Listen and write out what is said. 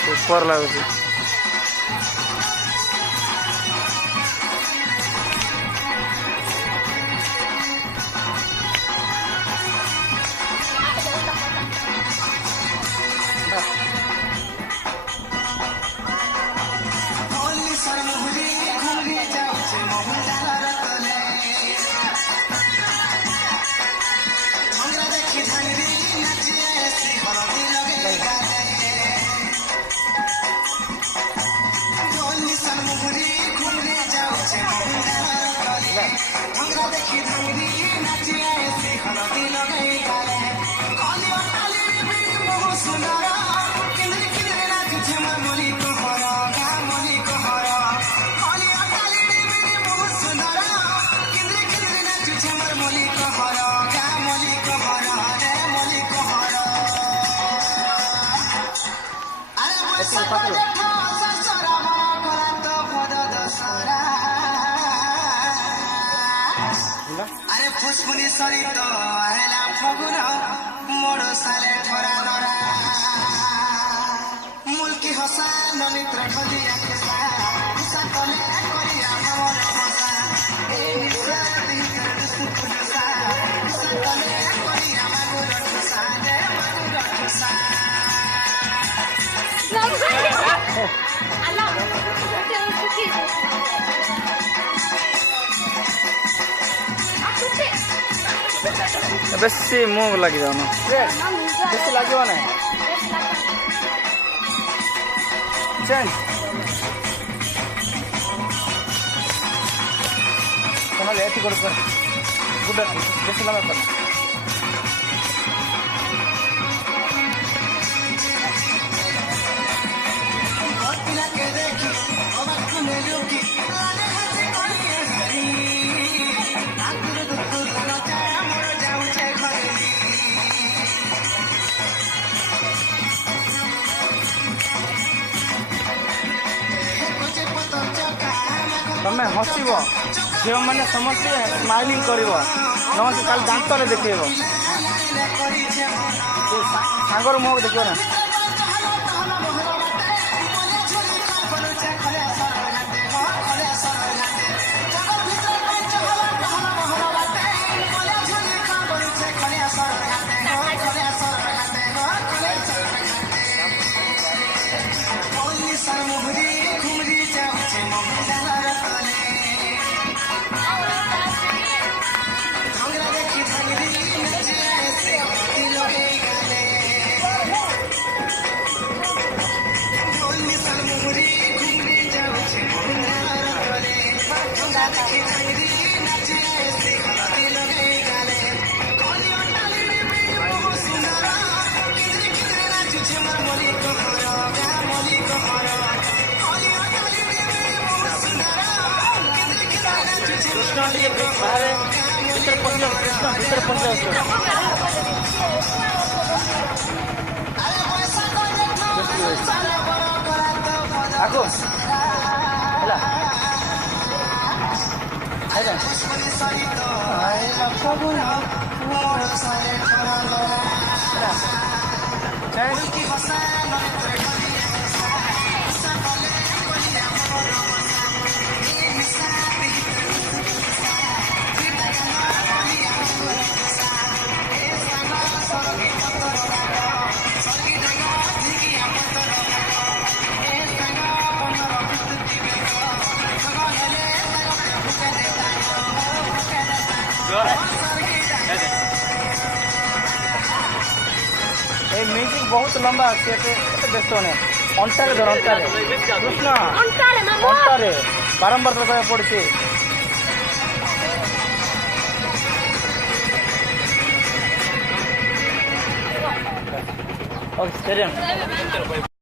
Super लगुच। अरे फुसफुनी सरित हेला फगुन मोर साले ठोरा नरा मुल्की हसा ननित्र खली आकेसा उसा तले करिया मोर मसा ए निसा दिकर दुसुपुसा उसा तले करिया मागुर ठुसा दे मागुर ठुसा Allah बेसी मुह लग जाओ बेसी लगे ना चेंज तुम्हारे ऐसी करो सर गुड बेसी लगा कर तमें हसब झील मैंने समस्त स्माइलिंग कर नमस्ते काल दांत देखेब सांगर मुह देख ना म्यूजिक बहुत लंबा अच्छे व्यस्त होने अंटारे धर अंटारे कृष्ण अंटारे बारंबार तो कहना पड़े।